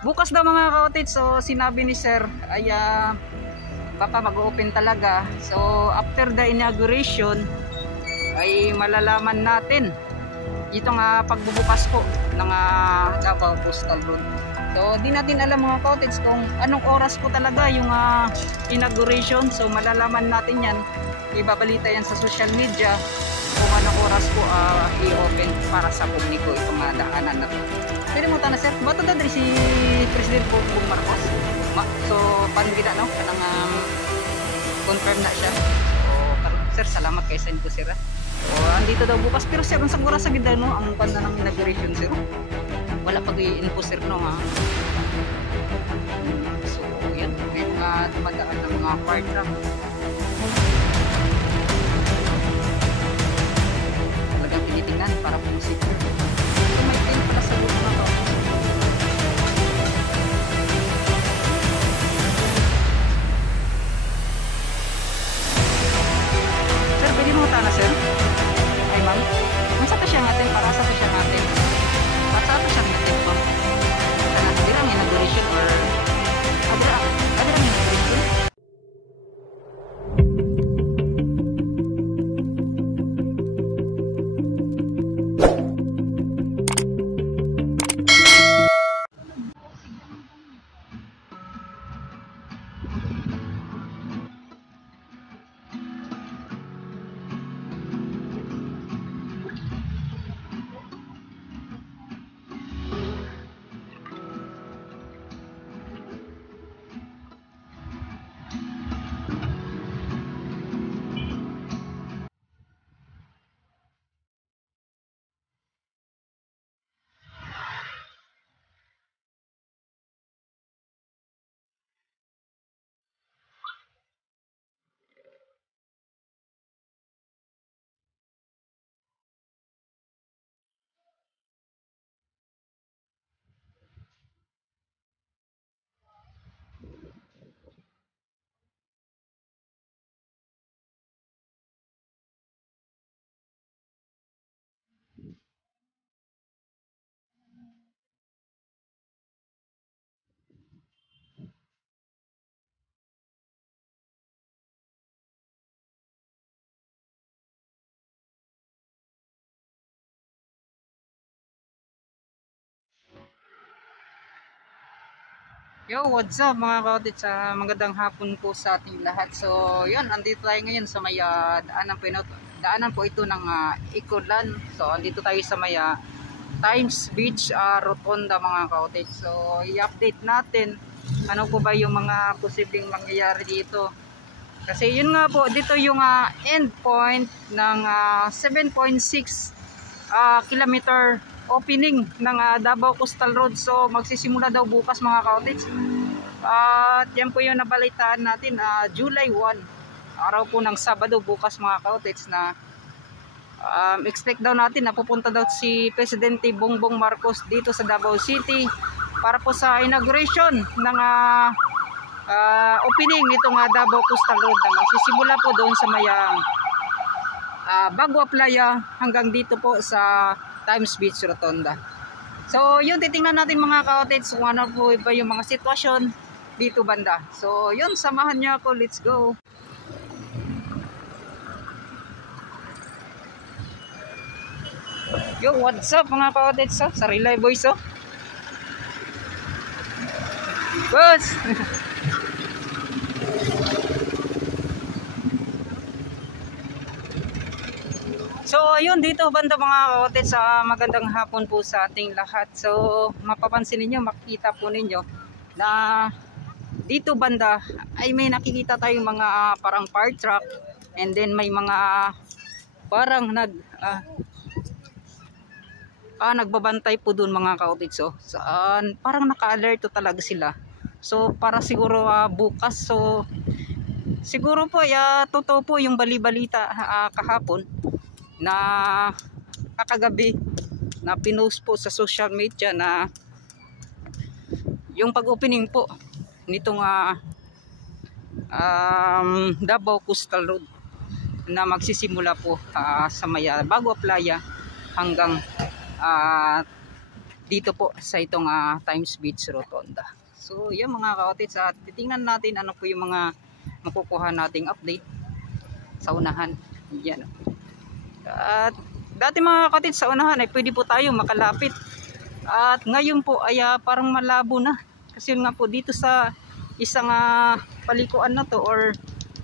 bukas daw mga ka-cottage. So sinabi ni sir ay baka mag-open talaga. So after the inauguration ay malalaman natin itong pagbubukas po ng Davao Coastal Road. So di natin alam mga ka-cottage kung anong oras po talaga yung inauguration. So malalaman natin yan, ibabalita yan sa social media kung anong oras po i-open para sa publiko itong daanan na to. Pwede mo tanong sir, bato na si President Bongbong Marcos? So paano gina no? Kanang confirm na siya. So sir, salamat kay sa inyo sir. So andito daw bukas, pero sir ang sagura sa gida no ang panda ng inauguration sir. Wala pag i-info sir no ha. So yan, may mga dumadaan ng mga fire truck. Talagang tinitingnan para po siguro. So may tail pala sa lupa na to. Sir, pwede mo tana sir? Ay ma'am, kung sa to siya natin, para sa to siya natin. Para sa to siya natin po. Sana dirang inauguration or adirang inauguration. Yo, what's up mga ka-cottage? Magandang hapon po sa ating lahat. So, yun, andito tayo ngayon sa may daanan po ito ng Ecoland. So, andito tayo sa may Times Beach Rotonda mga ka-cottage. So, i-update natin ano po ba yung mga posibleng mangyayari dito. Kasi yun nga po, dito yung end point ng 7.6 kilometer opening ng Davao Coastal Road. So magsisimula daw bukas mga ka-cottage. At yan po yung nabalitaan natin, July 1, araw po ng Sabado bukas mga ka-cottage, na expect daw natin na pupunta daw si Presidente Bongbong Marcos dito sa Davao City para po sa inauguration ng opening nitong Davao Coastal Road na magsisimula po doon sa may Bagua Playa hanggang dito po sa Times Beach Rotonda. So yun, titingnan natin mga ka-cottage kung ano po ba yung mga sitwasyon dito banda. So yun, samahan niyo ako, let's go. Yo, what's up mga ka-cottage? Sa Relay Boys boss. So ayun, dito banda mga ka-cottage, magandang hapon po sa ating lahat. So mapapansin niyo, makikita po ninyo na dito banda ay may nakikita tayong mga parang fire truck, and then may mga parang nagbabantay po doon mga ka-cottage. So parang naka-alert talaga sila. So para siguro bukas, so siguro po totoo po yung bali-balita kahapon na kakagabi na pinost po sa social media na yung pag-opening po nitong Davao Coastal Road na magsisimula po sa may Bagua Playa hanggang dito po sa itong Times Beach Rotonda. So yan mga kaotits, titingnan natin ano po yung mga makukuha nating update sa unahan. Yan. At dati mga kaotits, sa unahan ay pwede po tayo makalapit. At ngayon po ay parang malabo na. Kasi nga po dito sa isang palikuan na to or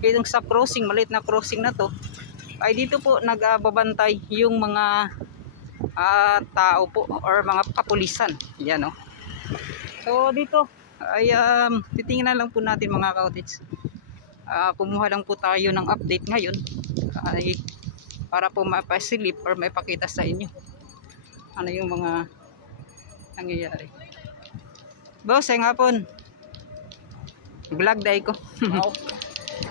itong sa crossing, maliit na crossing na to, ay dito po nagbabantay yung mga tao po or mga kapulisan. Yan o. So dito ay titingnan lang po natin mga kaotits. Kumuha lang po tayo ng update ngayon ay para po mapasilip or maipakita sa inyo ano yung mga nangyayari. Boss, ay ngapon. Vlog day ko.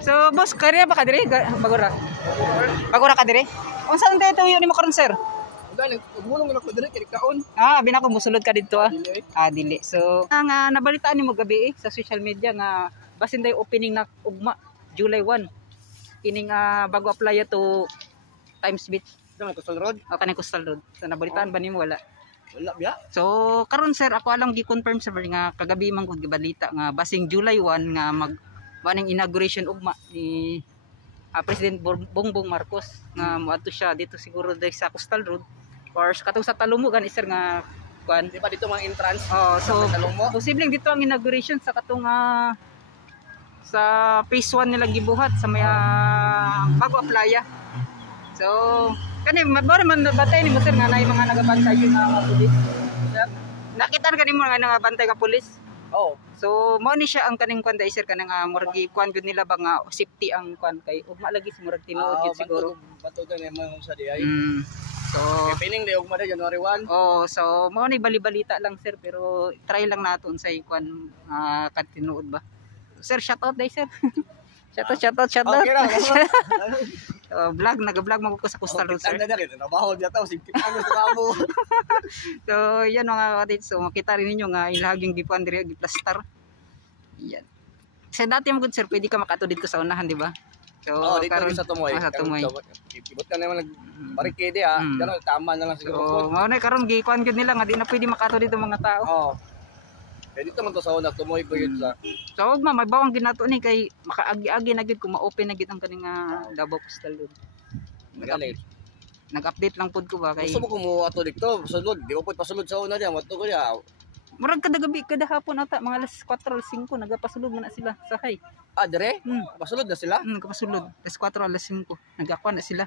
So boss, kariya ba ka dire? Bagura. Bagura ka dire? Unsa ang dito yun mo karon sir? Dali, gulong na ko dire kay kaon. Bina ko musulod ka dito dili. So nga nabalitaan nimo gabi sa social media nga basin day opening na ugma July 1. Kining bago apply to Times Beach. Dali Coastal Road. Kanang Coastal Road. So nabalitaan ba nimo wala? Wala biya. So karon sir ako alang gi-confirm sir nga kagabi man ko gibalita nga basing July 1 nga maning inauguration ugma ni President Bongbong Marcos nga moadto siya dito siguro dai sa Coastal Road or katong sa Talumugan sir nga kuan. Di ba dito mga entrance? So Talumo. posibleng dito ang inauguration sa katong sa phase 1 nila gibuhat sa may bago playa. So kani mabara man batay ni mo sir nga nay mga nagabantay yung mga pulis. Nakita na kanimo nga nagabantay ka pulis. Oh. So mo ni siya ang kaning kuan dai sir kanang murag kuan gyud nila ba nga safety ang kuan kay ugma lagi si murag tinuod gyud siguro. Bato na mo sa di ay. So piling day ugma day January 1. So mo ni bali-balita lang sir pero try lang naton sa kuan katinuod ba. Sir, shout out dai sir. shout out. Okay ra. Vlog, nag-vlog mo ko sa Coastal Road sir. Anda na rin, nabaho diya taw sigit ano sa mo. So, yan mga kapatid. So, makita rin ninyo nga ilahaging gipuan diri giplastar. Yan. Kasi dati mo good sir, pwede ka makato dito sa unahan, di ba? So, dito karon sa Tumoy. sa Tumoy. Ibot na naman nag-barricade Ganun, tama na lang siguro. So, mao na karon gikuan gyud nila nga di na pwede makato dito mga tao. Dito man to sa una Tumoy ko yun sa. So, wag ma may bawang ginato ni kay makaagi-agi na gyud kung ma-open na gyud ang kaning Davao Coastal Road. Nag-update lang pud ko ba kay Gusto mo kumuha to dito, sulod. Di ko pud pasulod sa una diyan, wato ko diya. Murag kada gabi kada hapon ata mga alas 4 alas 5 nagapasulod man na sila sa hay. Dire? Pasulod na sila? Kapasulod. Alas 4 alas 5 nagakuan na sila.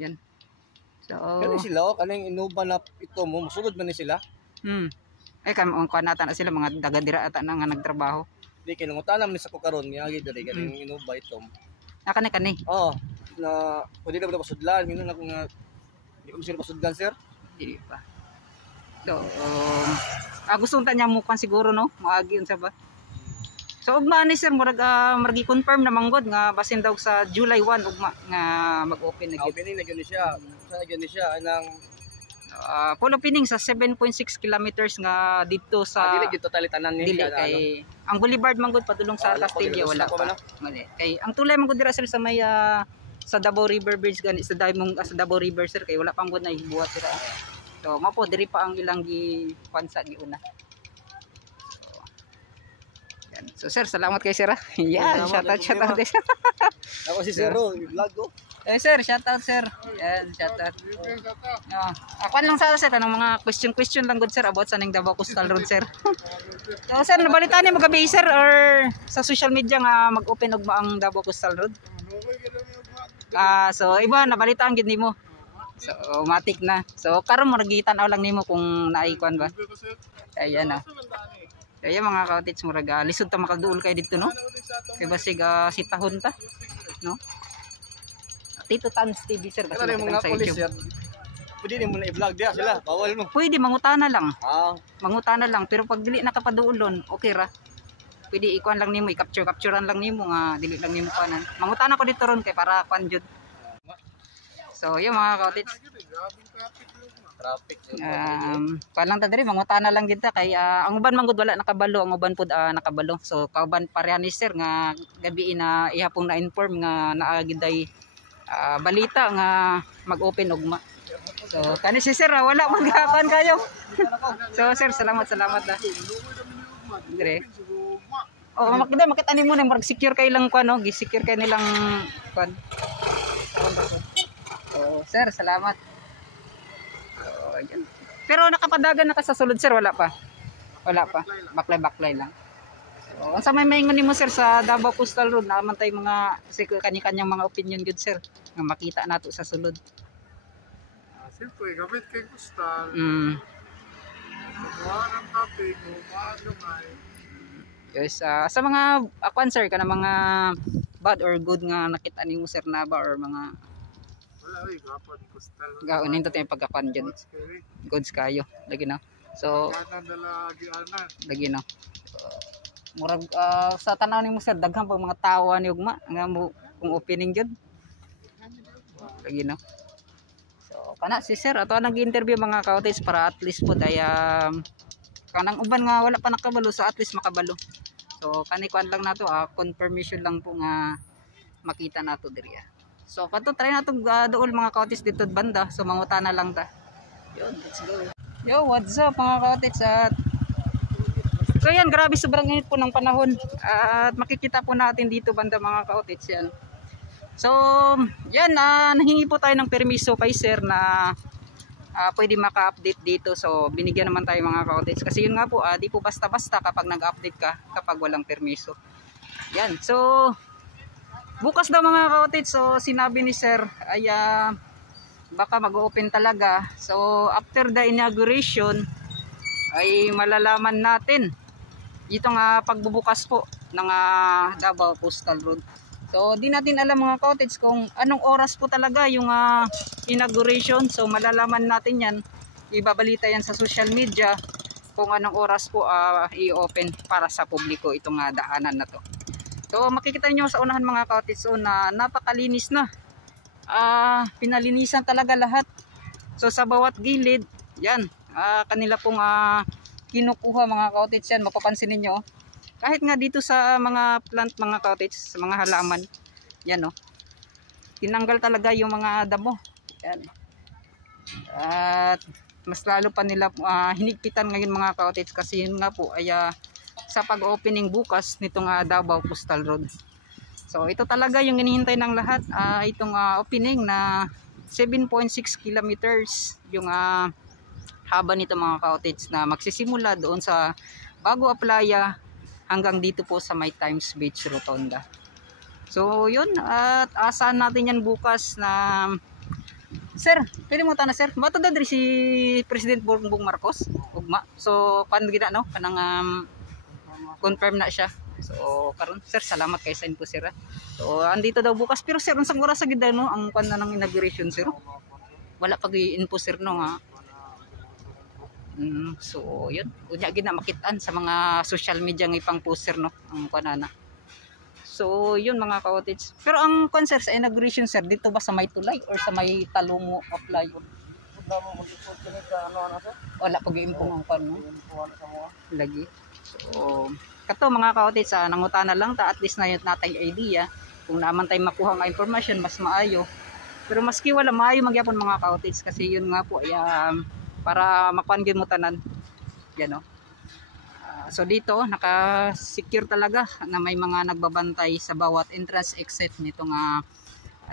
Yan. So Kani sila kaning inuba na ito mo, musulod man ni sila. Ang kuan nata na sila mga dagadira ata na nga nagtrabaho. Di kinungutanam ni sa ko karon niya diri kaning inuba ito. Kani. Na pwede na ba pasudlan, mingon ako nga di ko sila pasudlan sir. Dili pa. So gusto ta niya mo kan siguro no, maagi unsa ba? So ugma ni sir murag i-confirm na manggod nga basin daw sa July 1 ugma nga mag-open na gyud. Opening na gyud siya. Sa gyud siya anang full opening sa 7.6 kilometers nga dito sa dili gyud totally tanan ni dili kay ang boulevard manggod padulong sa Castilla wala pa. Kay ang tulay manggod dira sir sa may sa Davao River Bridge gani sa Davao River sir kay wala pang gud na ibuhat sira. So mapo diri pa ang ilang gipansa giuna. So sir, salamat kay sir. Yan, shout out. Ako si Zero, vlog ko. Sir, shout out sir. Yan, shout out. Ako lang sa sir tanong mga question lang good sir about sa ning Davao Coastal Road sir. So sir, nabalitaan ni mo gabi sir or sa social media nga mag-open og ang Davao Coastal Road? So iba nabalitaan gid nimo. So matik na. So karon mo nagitan-aw lang nimo kung naay kuan ba. Ayan Kaya mga kaotits murag lisod ta makaduol kay dito no. Kay basig sitahon ta no. Tito Tans TV sir kasi mga pulis yan. Pwede mo na i-vlog dia sila, bawal mo. Pwede mangutana lang. Mangutana lang pero pag dili nakapaduolon, okay ra. Pwede ikuan lang nimo, i-capturean lang nimo nga dili lang nimo kanan. Mangutana ko dito ron kay para kuan jud. So, yung mga kaotits. Traffic. Palang ta diri mangutana lang gid ta kay ang uban man gud wala nakabalo, ang uban pud nakabalo. So kauban pareha ni sir nga gabi na ihapon na inform nga naa gid balita nga mag-open ugma. So kani si sir wala man gakaon kayo. So sir salamat na. Dire. Oh makita ani mo na mag secure kay lang kuan no, gi-secure kay nilang kuan. Oh sir salamat. Oh yan. Pero nakapadagan na ka sa sulod sir wala pa. Wala pa. Baklay lang. So, unsa may maingon nimo sir sa Davao Coastal Road naman tay mga kani-kanyang mga opinion good sir nga makita nato sa sulod. Siyempre, gamit kay Coastal. Gumawa ng topic, gumawa gamay. Yes, sa mga akuan sir kana mga bad or good nga nakita nimo sir na ba or mga Wala rin, gapon Coastal. gaunin to tayong pagkakuan dyan. Goods kayo. Lagi na. So, lagi na. Murag sa tanaw nimo sir daghang pag mga tawa ni ugma nga mo kung opening jud. Lagi na. So, kana si sir ato nag-interview mga kautis para at least po daya kanang uban nga wala pa nakabalo so at least makabalo. So, kani kuan lang nato confirmation lang po nga makita nato diri. So, kato try nato dool mga kautis dito banda. So, mangutana lang ta. Yun, let's go. Yo, what's up mga kautis at so yan, grabe sobrang init po ng panahon at makikita po natin dito banda mga kaotits yan. So yan, nahingi po tayo ng permiso kay sir na pwede maka-update dito. So binigyan naman tayo mga kaotits kasi yun nga po, di po basta-basta kapag nag-update ka kapag walang permiso. Yan, so bukas daw mga kaotits, so sinabi ni sir ay baka mag-open talaga. So after the inauguration ay malalaman natin itong pagbubukas po ng Davao Coastal Road. So di natin alam mga kautis kung anong oras po talaga yung inauguration. So malalaman natin yan, ibabalita yan sa social media kung anong oras po i-open para sa publiko itong daanan na to. So makikita niyo sa unahan mga kautis so, na napakalinis na. Pinalinisan talaga lahat. So sa bawat gilid, yan, kanila pong kinukuha mga kautis yan. Mapapansin ninyo kahit nga dito sa mga plant mga kautis, sa mga halaman yan tinanggal talaga yung mga damo yan. At mas lalo pa nila hinigpitan ngayon mga kautis kasi yun nga po ay sa pag-opening bukas nitong Davao Coastal Road. So ito talaga yung hinihintay ng lahat, itong opening na 7.6 kilometers yung haba nito mga kautis na magsisimula doon sa Bago Playa hanggang dito po sa May Times Beach Rotonda. So yun, at asahan natin yan bukas na sir, pwede mo na sir mato dadri si President Bongbong Marcos ugma. So paano gina no kanang confirm na siya. So karon sir salamat kay sa info sir. So andito daw bukas pero sir unsang oras sa gid no ang kan ng inauguration sir? Wala pag info sir no nga. So yun, unya gid na makitaan sa mga social media ng ipang poster no ang kanana. So yun mga kautis. Pero ang concert sa inauguration sir dito ba sa May Tulay or sa May Talungo of Layo? Wala pag info ng kan no. Lagi. So kato mga kautis nangutana lang ta at least na yun natay idea kung naman tay makuha nga information mas maayo. Pero maski wala maayo magyapon mga kautis kasi yun nga po ay para makuangin mo tanan yan no. So dito naka-secure talaga na may mga nagbabantay sa bawat entrance exit nitong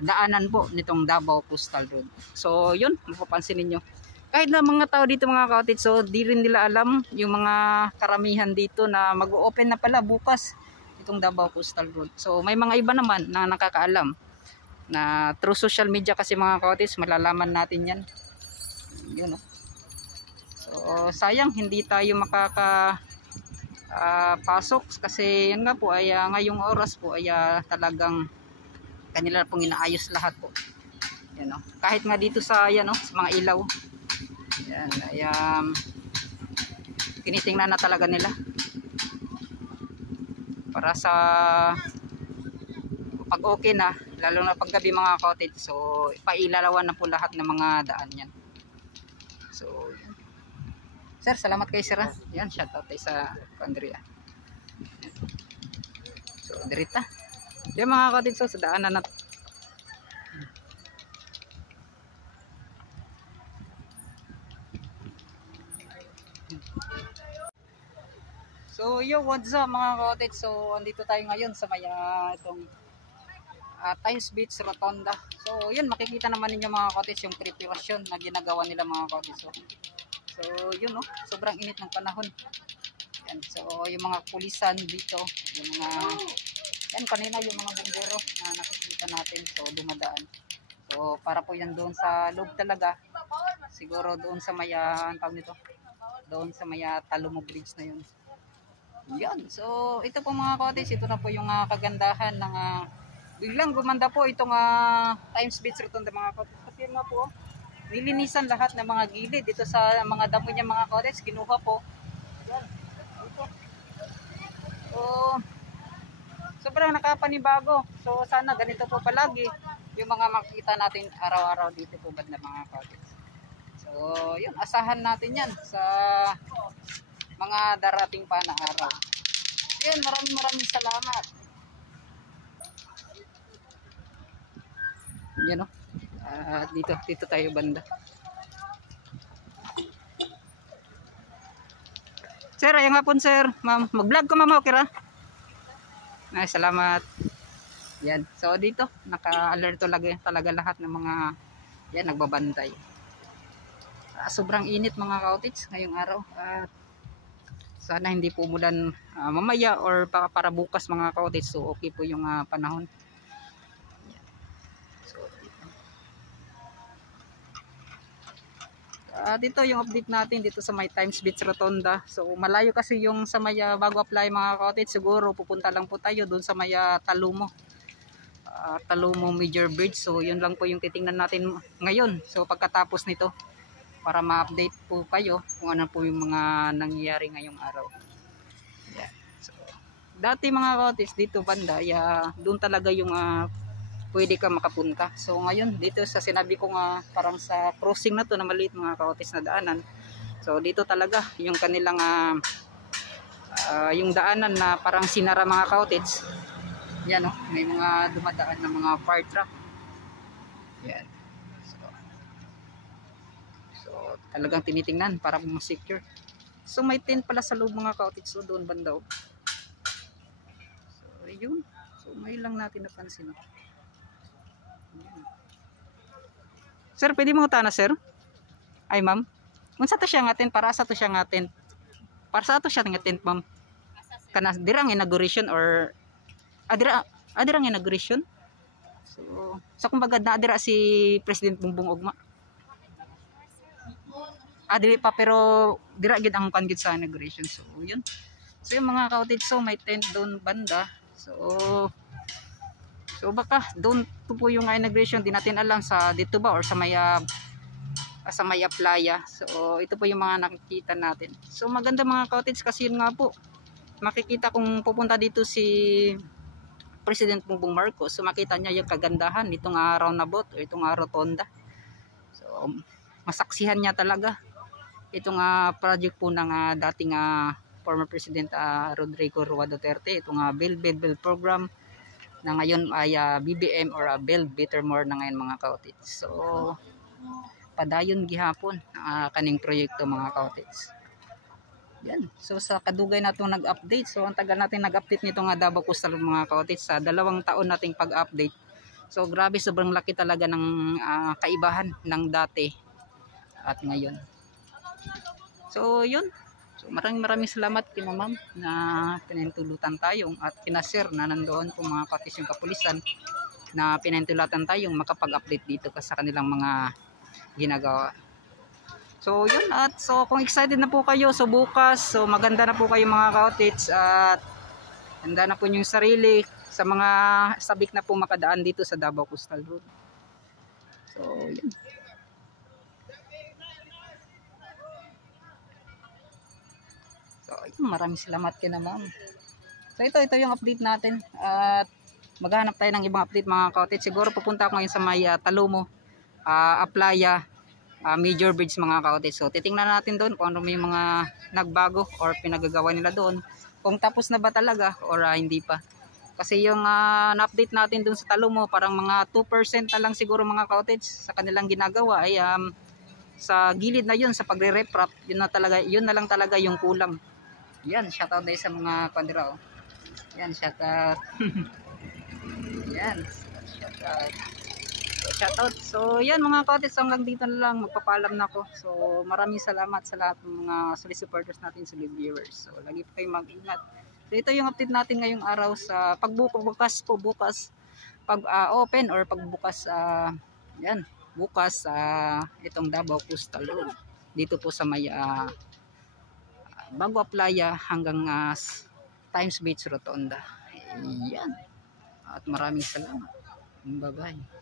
daanan po nitong Davao Coastal Road. So yun, mapapansin niyo kahit na mga tao dito mga kautit so di rin nila alam yung mga karamihan dito na mag-open na pala bukas itong Davao Coastal Road. So may mga iba naman na nakakaalam na through social media kasi mga kautit malalaman natin yan yun no. So sayang hindi tayo pasok kasi yan nga po ay ngayong oras po ay talagang kanila pong inaayos lahat po yan no. Kahit nga dito sa yan no, sa mga ilaw yan ay tinitingnan na talaga nila para sa pag okay na lalo na pag gabi mga kautit so pailalawan na po lahat ng mga daan yan. So yan. Sir, salamat kay sir. Yan, shout out tayo sa Andrea. So, dirita. Yan mga kautit so sa daanan na So yo, what's up mga cottage? So andito tayo ngayon sa may itong Times Beach Rotonda. So yun, makikita naman ninyo mga cottage yung preparasyon na ginagawa nila mga cottage. So yun no, sobrang init ng panahon. Yan, so yung mga pulisan dito, yung mga yan kanina yung mga bumbero na nakikita natin, so dumadaan. So para po yan doon sa loob talaga. Siguro doon sa may ang tawag nito, doon sa may Talomo Bridge na yun. Yan. So ito po mga cottage, ito na po yung kagandahan ng biglang gumanda po itong Times Beach Rotonda mga cottage. Kasi nga po, nilinisan lahat ng mga gilid dito sa mga damo niya mga cottage, kinuha po. Yan. Ito. So sobrang nakapanibago. So sana ganito po palagi yung mga makikita natin araw-araw dito po banda mga cottage. So yun, asahan natin yan sa mga darating pa na araw. Yun, maraming salamat. Yan o. Dito tayo banda. Sir, ayun nga po sir. Ma'am, mag-vlog ko ma'am, okay ra? Ay, salamat. Yan. So dito, naka-alert talaga lahat ng mga yan, nagbabantay. Sobrang init mga cottage ngayong araw. At sana hindi po umulan mamaya or para bukas mga cottage. So okay po yung panahon. So dito yung update natin dito sa may Times Beach Rotonda. So malayo kasi yung sa may bago apply mga cottage. Siguro pupunta lang po tayo doon sa may Talomo Major Bridge. So yun lang po yung titingnan natin ngayon. So pagkatapos nito, para ma-update po kayo kung ano po yung mga nangyayari ngayong araw. Yeah. So, dati mga cottage dito banda, doon talaga yung pwede ka makapunta. So ngayon dito sa sinabi ko parang sa crossing na to na maliit mga cottage na daanan. So dito talaga yung kanilang yung daanan na parang sinara mga cottage. Yan may mga dumadaan na mga fire truck. Yan. Talagang tinitingnan para ma-secure. So may tent pala sa loob mga cottage, so doon banda. So yun. So ngayon lang natin napansin. Sir, pwede mo utana sir? Ay ma'am. Unsa to siya nga tent? Para sa to siya nga tent? Para sa to siya nga tent ma'am? Kana dirang inauguration or dirang inauguration? So sa kumbaga na dira si President Bongbong Ugma. Dili pa pero dira gid ang pangit sa inauguration. So yun. So yung mga cottage, so may tent doon banda. So baka doon po yung inauguration, di natin alam sa dito ba or sa may playa. So ito po yung mga nakikita natin. So maganda mga cottage kasi yun nga po. Makikita kung pupunta dito si President Bongbong Marcos, so makita niya yung kagandahan nitong roundabout o itong rotonda. So masaksihan niya talaga itong project po ng dating former President Rodrigo Roa Duterte, itong Build program na ngayon ay BBM or Build Better More na ngayon mga cottage. So padayon gihapon kaning proyekto mga cottage. Yan. So sa kadugay na itong nag-update, so ang tagal natin nag-update nitong Davao Coastal mga cottage sa 2 taon nating pag-update. So grabe, sobrang laki talaga ng kaibahan ng dati at ngayon. So yun. So maraming salamat kina ma'am na pinahintulutan tayong at kina sir na nandoon po mga cottage yung kapulisan na pinahintulutan tayong makapag-update dito sa kanilang mga ginagawa. So yun, at so kung excited na po kayo, so bukas, so maganda na po kayo mga cottage at handa na po yung sarili sa mga sabik na po makadaan dito sa Davao Coastal Road. So yun. So maraming salamat kina ma'am. So ito yung update natin at maghanap tayo ng ibang update mga cottage. Siguro pupunta ako ngayon sa may Talomo Aplaya Major Bridge mga cottage. So titingnan natin doon kung ano may mga nagbago or pinagagawa nila doon. Kung tapos na ba talaga or hindi pa. Kasi yung na-update natin doon sa Talomo, parang mga 2% na lang siguro mga cottage sa kanilang ginagawa ay sa gilid na yun, sa pagre-reprap, yun na lang talaga yung kulang. Yan, shoutout dahil sa mga kandira. Oh. Yan, shoutout. Yan, shoutout. Shoutout. So, yan mga kaotis, hanggang dito na lang. Magpapaalam na ako. So, maraming salamat sa lahat ng mga solid supporters natin, solid viewers. So, lagi po kayong mag-ingat. So, ito yung update natin ngayong araw sa pagbukas po bukas. Pag open or pagbukas yan, bukas itong Davao Coastal Road. Dito po sa may Bagua Playa hanggang Times Beach Rotonda. Yan. At maraming salamat. Bye-bye.